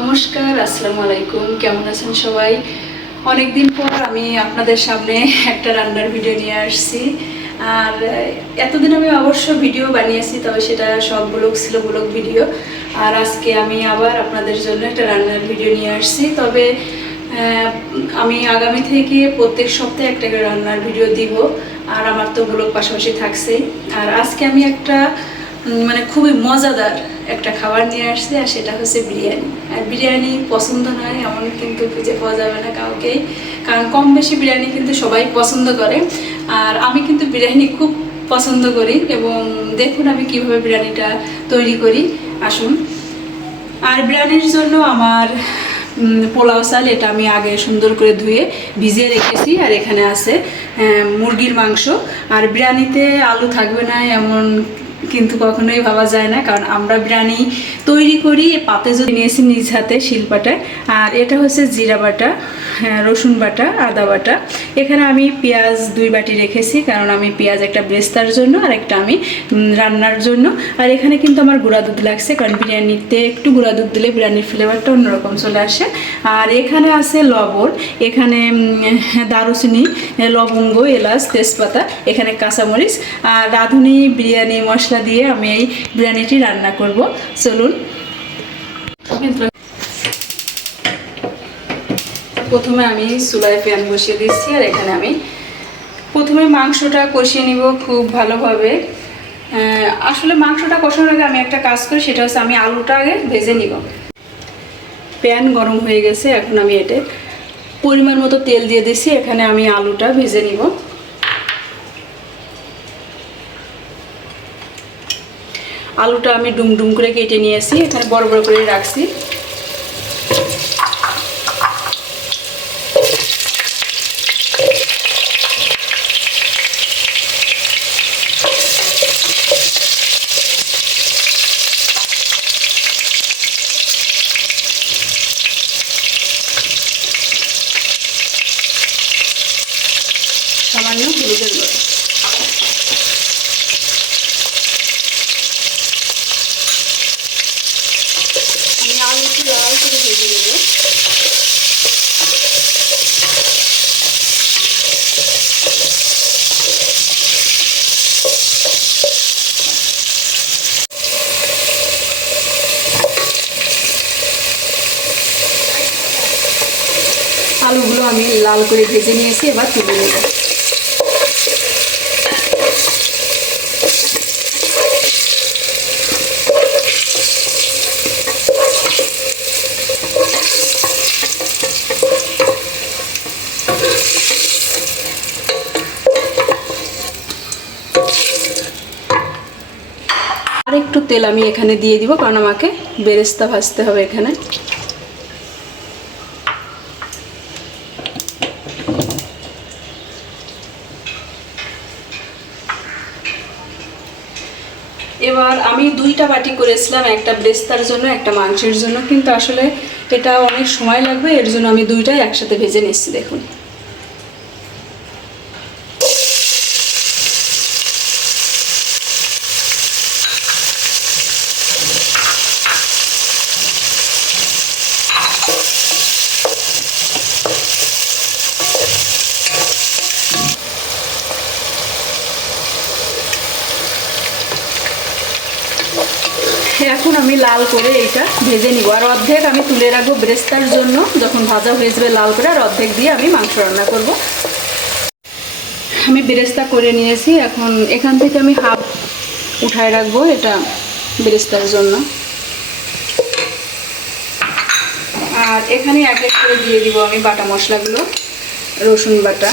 নমস্কার, আসসালামু আলাইকুম। কেমন আছেন সবাই? অনেকদিন পর আমি আপনাদের সামনে একটা রান্নার ভিডিও নিয়ে আসছি। আর এতদিন আমি অবশ্য ভিডিও বানিয়েছি, তবে সেটা সব ব্লগ ছিল, ব্লগ ভিডিও। আর আজকে আমি আবার আপনাদের জন্য একটা রান্নার ভিডিও নিয়ে আসছি। তবে আমি আগামী থেকে প্রত্যেক সপ্তাহে একটা করে রান্নার ভিডিও দিব। আর আমার তো ব্লগ পাশাপাশি থাকছেই। আর আজকে আমি একটা মানে খুবই মজাদার একটা খাবার নিয়ে আসছি, আর সেটা হচ্ছে বিরিয়ানি। আর বিরিয়ানি পছন্দ নয় এমন কিন্তু খুঁজে পাওয়া যাবে না কাউকেই, কারণ কম বেশি বিরিয়ানি কিন্তু সবাই পছন্দ করে। আর আমি কিন্তু বিরিয়ানি খুব পছন্দ করি, এবং দেখুন আমি কিভাবে বিরিয়ানিটা তৈরি করি, আসুন। আর বিরিয়ানির জন্য আমার পোলাও চাল, এটা আমি আগে সুন্দর করে ধুয়ে ভিজিয়ে রেখেছি। আর এখানে আছে মুরগির মাংস। আর বিরিয়ানিতে আলু থাকবে না এমন কিন্তু কখনোই ভাবা যায় না, কারণ আমরা বিরিয়ানি তৈরি করি পাতে যদি নিয়েছি নিজ হাতে শিলপাটায়। আর এটা হচ্ছে জিরা বাটা, রসুন বাটা, আদা বাটা। এখানে আমি পেঁয়াজ 2 বাটি রেখেছি, কারণ আমি পেঁয়াজ একটা বেস্তার জন্য আর একটা আমি রান্নার জন্য। আর এখানে কিন্তু আমার গুঁড়া দুধ লাগছে, কারণ বিরিয়ানিতে একটু গুঁড়া দুধ দিলে বিরিয়ানির ফ্লেভারটা অন্যরকম চলে আসে। আর এখানে আছে লবণ, এখানে দারুচিনি, লবঙ্গ, এলাচ, তেজপাতা, এখানে কাঁচামরিচ আর রাঁধুনি বিরিয়ানি মশলা দিয়ে আমি এই বিরিয়ানিটি রান্না করব। চলুন। প্রথমে আমি চুলায় প্যান বসিয়ে দিচ্ছি, আর এখানে আমি প্রথমে মাংসটা কষিয়ে নিব খুব ভালোভাবে। আসলে মাংসটা কষানোর আগে আমি একটা কাজ করি, সেটা হচ্ছে আমি আলুটা আগে ভেজে নিব। প্যান গরম হয়ে গেছে, এখন আমি এতে পরিমাণ মতো তেল দিয়ে দিচ্ছি। এখানে আমি আলুটা ভেজে নিব। আলুটা আমি ডুম ডুম করে কেটে নিয়েছি, এখানে বড় বড় করে রাখছি। সামান্য হলুদের গুঁড়ো। আমি আলুটি লাল করে ভেজে নেব। আলুগুলো আমি লাল করে ভেজে নিয়েছি, এবার তুলে নেব। আর একটু তেল আমি এখানে দিয়ে দিব, কারণ আমাকে বেরেস্তা ভাজতে হবে এখানে। এবার আমি 2টা বাটি করেছিলাম, একটা বেরেস্তার জন্য একটা মাংসের জন্য, কিন্তু আসলে এটা অনেক সময় লাগবে, এর জন্য আমি 2টাই একসাথে ভেজে নিচ্ছি। দেখুন এখন আমি লাল করে এইটা ভেজে নিব, আর অর্ধেক আমি তুলে রাখবো বেরেস্তার জন্য, যখন ভাজা হয়ে যাবে লাল করে, আর অর্ধেক দিয়ে আমি মাংস রান্না করব। আমি বেরেস্তা করে নিয়েছি, এখন এখান থেকে আমি হাফ উঠায় রাখবো, এটা বেরেস্তার জন্য। আর এখানে এক এক করে দিয়ে দিব আমি বাটা মশলাগুলো। রসুন বাটা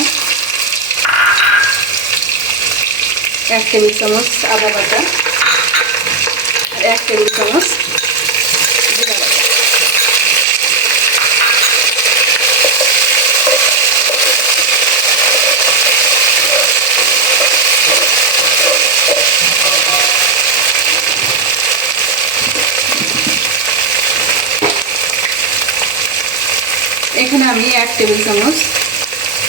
1 টেবিল চামচ, আদা বাটা 1 টেবিল চামচ, জিরা বাটা। এখানে আমি 1 টেবিল চামচ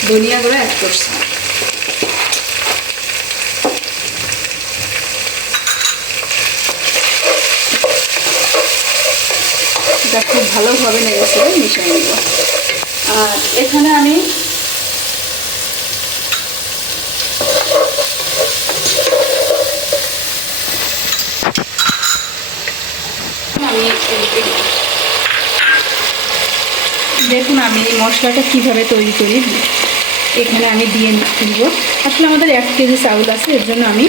ধনিয়া গুঁড়ো অ্যাড করছি। এটা খুব ভালোভাবে নেড়েছে মিশিয়ে নেব। আর এখানে আমি দেখুন আমি এই মশলাটা কিভাবে তৈরি করি, এখানে আমি দিয়ে দিব। আসলে আমাদের 1 কেজি চাউল আছে, এর জন্য আমি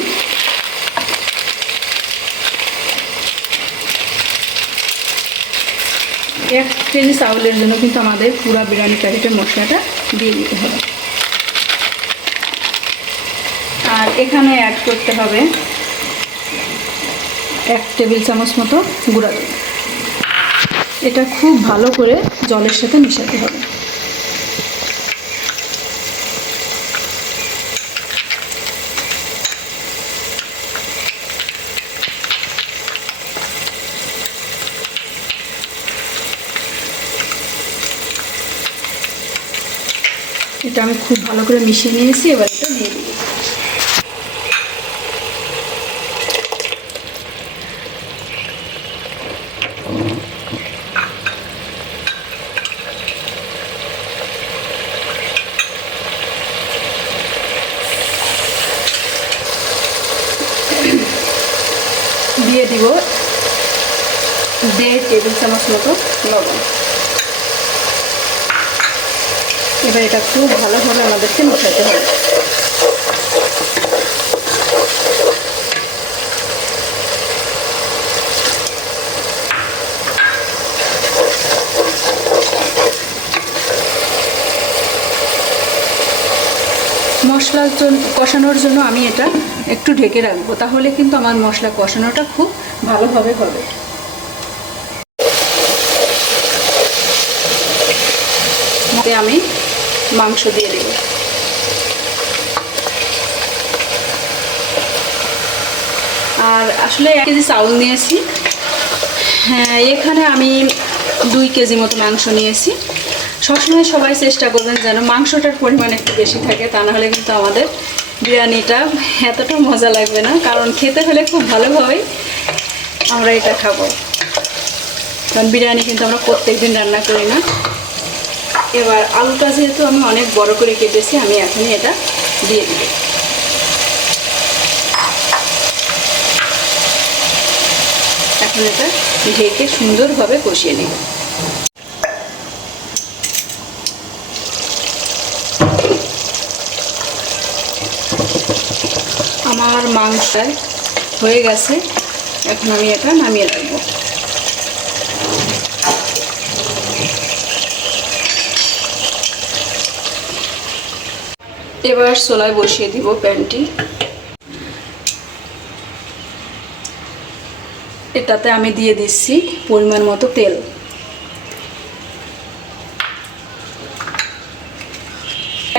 এক কেজি চাউলের জন্য কিন্তু আমাদের পুরো বিরিয়ানি প্যাকেটের মশলাটা দিয়ে দিতে হবে। আর এখানে অ্যাড করতে হবে 1 টেবিল চামচ মতো গুঁড়া দুধ। এটা খুব ভালো করে জলের সাথে মিশাতে হবে। এটা আমি খুব ভালো করে মিশিয়ে নিয়েছি, এবার এটা দিয়ে দিই। দিয়ে দিব 1.5 টেবিল চামচ মতো লবণ। এবার এটা খুব ভালোভাবে আমাদেরকে মেশাতে হবে। মশলা কষানোর জন্য আমি এটা একটু ঢেকে রাখবো, তাহলে কিন্তু আমার মশলা কষানোটা খুব ভালোভাবে হবে। আমি মাংস দিয়ে দেব। আর আসলে 1 কেজি চাউল নিয়েছি, হ্যাঁ এখানে আমি 2 কেজি মতো মাংস নিয়েছি। সবসময় সবাই চেষ্টা করবেন যেন মাংসটার পরিমাণ একটু বেশি থাকে, তা নাহলে কিন্তু আমাদের বিরিয়ানিটা এতটা মজা লাগবে না। কারণ খেতে হলে খুব ভালোভাবেই আমরা এটা খাবো, কারণ বিরিয়ানি কিন্তু আমরা প্রত্যেকদিন রান্না করি না। এবার আলুটা যেহেতু আমি অনেক বড় করে কেটেছি, আমি এখনই এটা দিয়ে দিব। এখন এটা ঢেকে সুন্দরভাবে কষিয়ে নেব। আমার মাংস হয়ে গেছে, এখন আমি এটা নামিয়ে রাখবো। এবার চুলায় বসিয়ে দিব প্যানটি। এটাতে আমি দিয়ে দিচ্ছি পরিমাণ মতো তেল।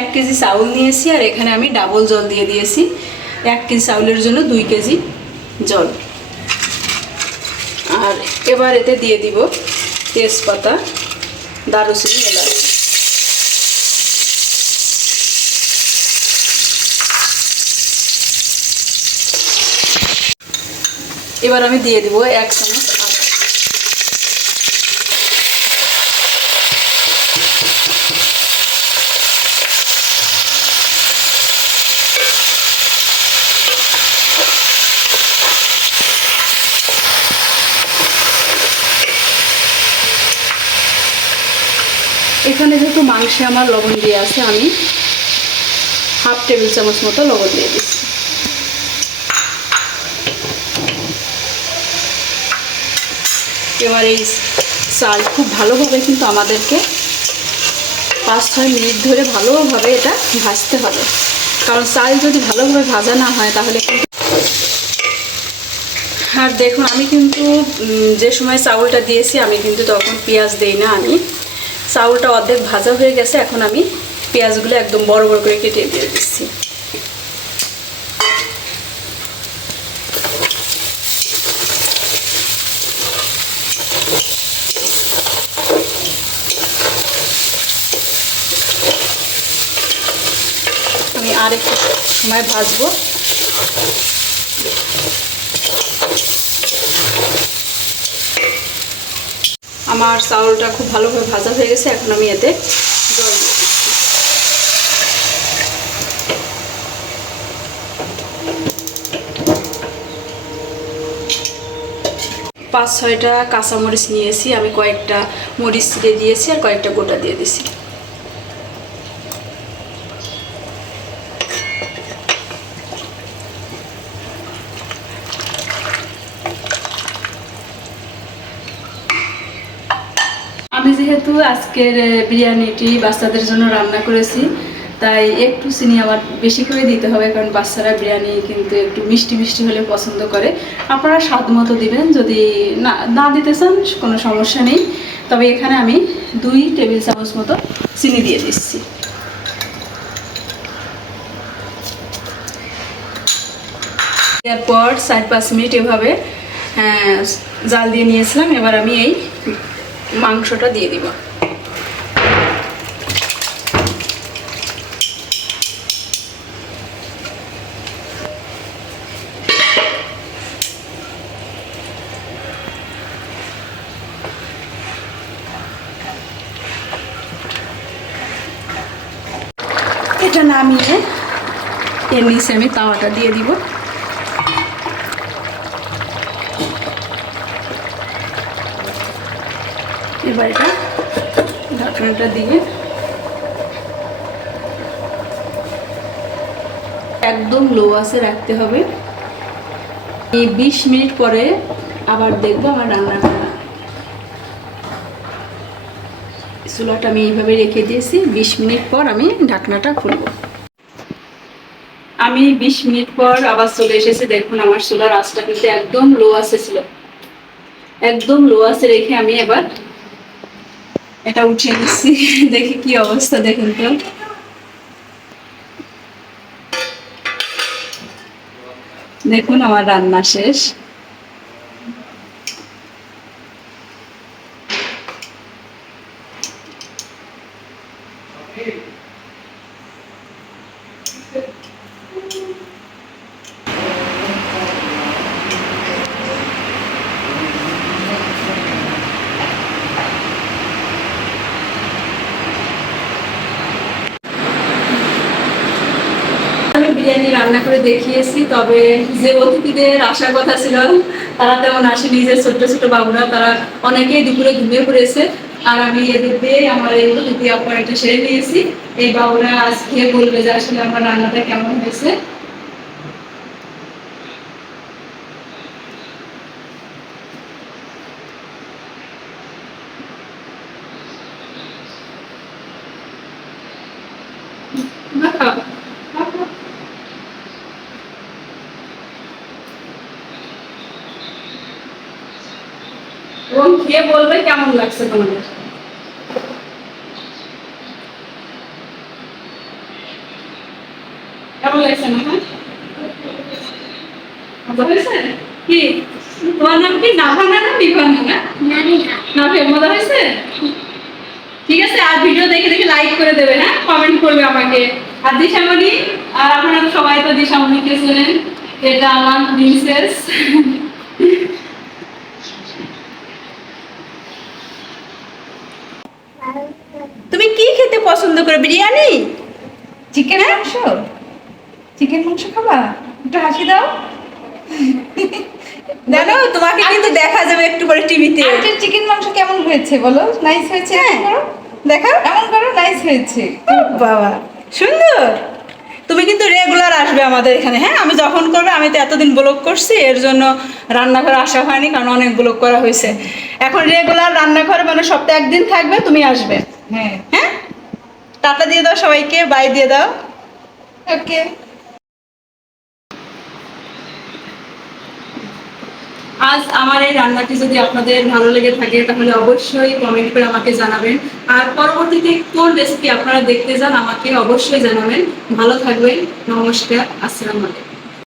এক কেজি চাউল নিয়েছি, আর এখানে আমি ডাবল জল দিয়ে দিয়েছি। 1 কেজি চাউলের জন্য 2 কেজি জল। আর এবার এতে দিয়ে দিব তেজপাতা, দারুচিনি, এলাচ। এবার আমি দিয়ে দিব 1 চামচ আদা। এখানে যেহেতু মাংসে আমার লবণ দিয়ে আছে, আমি 1/2 টেবিল চামচ মতো লবণ দিয়ে দিচ্ছি। এবার এই চাল খুব ভালোভাবে কিন্তু আমাদেরকে 5-6 মিনিট ধরে ভালোভাবে এটা ভাজতে হবে, কারণ চাল যদি ভালোভাবে ভাজা না হয় তাহলে কিন্তু। আর দেখুন আমি কিন্তু যে সময় চাউলটা দিয়েছি আমি কিন্তু তখন পেঁয়াজ দেই না, আমি চাউলটা অর্ধেক ভাজা হয়ে গেছে, এখন আমি পেঁয়াজগুলো একদম বড় বড় করে কেটে দিয়ে দিচ্ছি। আমি আর একটু সময় ভাজবো। আমার চাউলটা খুব ভালোভাবে ভাজা হয়ে গেছে। এখন আমি এতে জল দিয়ে দিচ্ছি। 5-6টা কাঁচামরিচ নিয়েছি, আমি কয়েকটা মরিচ ছিঁড়ে দিয়েছি আর কয়েকটা গোটা দিয়ে দিছি। আমি যেহেতু আজকের বিরিয়ানিটি বাচ্চাদের জন্য রান্না করেছি, তাই একটু চিনি আবার বেশি করে দিতে হবে, কারণ বাচ্চারা বিরিয়ানি কিন্তু একটু মিষ্টি মিষ্টি হলে পছন্দ করে। আপনারা স্বাদ মতো দিবেন, যদি না দিতে চান কোনো সমস্যা নেই। তবে এখানে আমি 2 টেবিল চামচ মতো চিনি দিয়ে দিচ্ছি। এরপর 4-5 মিনিট এভাবে জাল দিয়ে নিয়েছিলাম। এবার আমি এই মাংসটা দিয়ে দিব। এটা নামিয়ে এর নিচে আমি তাওয়াটা দিয়ে দিব। এবার এটা ঢাকনাটা দিয়ে একদম লো আঁচে রাখতে হবে। এই 20 মিনিট পরে আবার দেখবো আমার রান্নাটা। চুলাটা আমি এইভাবে রেখে দিয়েছি। 20 মিনিট পর আমি ঢাকনাটা খুলবো। আমি 20 মিনিট পর আবার চলে এসেছি। দেখুন আমার চুলার আঁচটা কিন্তু একদম লো আঁচে ছিল। একদম লো আঁচে রেখে আমি এবার এটা উঠিয়ে দিচ্ছি। দেখি কি অবস্থা, দেখুন তো। দেখুন আমার রান্না শেষ। আমি বিরিয়ানি রান্না করে দেখিয়েছি, তবে যে অতিথিদের আসার কথা ছিল তারা তেমন আসেনি। যে ছোট ছোট বাবুরা, তারা অনেকেই দুপুরে ঘুমিয়ে পড়েছে। আর আমি এদিক দিয়ে আমার এই অতিথি অপারেটর সেরে নিয়েছি। এই বাবুরা আজ খেয়ে বলবে যে আসলে আমার রান্নাটা কেমন হয়েছে। এবং খেয়ে বলবে কেমন লাগছে তোমাদের। কেমন লাগছে না? মজা হয়েছে? কি তোমার নাম কি? নাভানা না বিভানা? না নাভিয়া। মজা হয়েছে? ঠিক আছে, আর ভিডিও দেখে দেখে লাইক করে দেবে, হ্যাঁ, কমেন্ট করবে আমাকে। আর দিশামণি, আর আপনারা তো সবাই তো দিশামণিকে চেনেন, এটা আমার মিসেস। তুমি কি খেতে পছন্দ করো? বিরিয়ানি, চিকেন মাংস? চিকেন মাংস খাবা? একটু হাসি দাও। জানো তোমাকে কিন্তু দেখা যাবে একটু পরে টিভিতে। আজকের চিকেন মাংস কেমন হয়েছে বলো? নাইস হয়েছে? হ্যাঁ, দেখা এমন করো, নাইস হয়েছে। বাবা সুন্দর। তুমি কিন্তু রেগুলার আসবে আমাদের এখানে, হ্যাঁ। আমি যখন করবে, আমি তো এতদিন ব্লগ করছি, এর জন্য রান্নাঘরে আসা হয়নি, কারণ অনেক ব্লগ করা হয়েছে। এখন রেগুলার রান্নাঘরে মানে সপ্তাহে একদিন থাকবে, তুমি আসবে। হ্যাঁ হ্যাঁ, টাটা দিয়ে দাও সবাইকে, বাই দিয়ে দাও। ওকে। আজ আমার এই রান্নাটি যদি আপনাদের ভালো লেগে থাকে, তাহলে অবশ্যই কমেন্ট করে আমাকে জানাবেন। আর পরবর্তীতে কোন রেসিপি আপনারা দেখতে চান আমাকে অবশ্যই জানাবেন। ভালো থাকবেন। নমস্কার, আসসালামু আলাইকুম।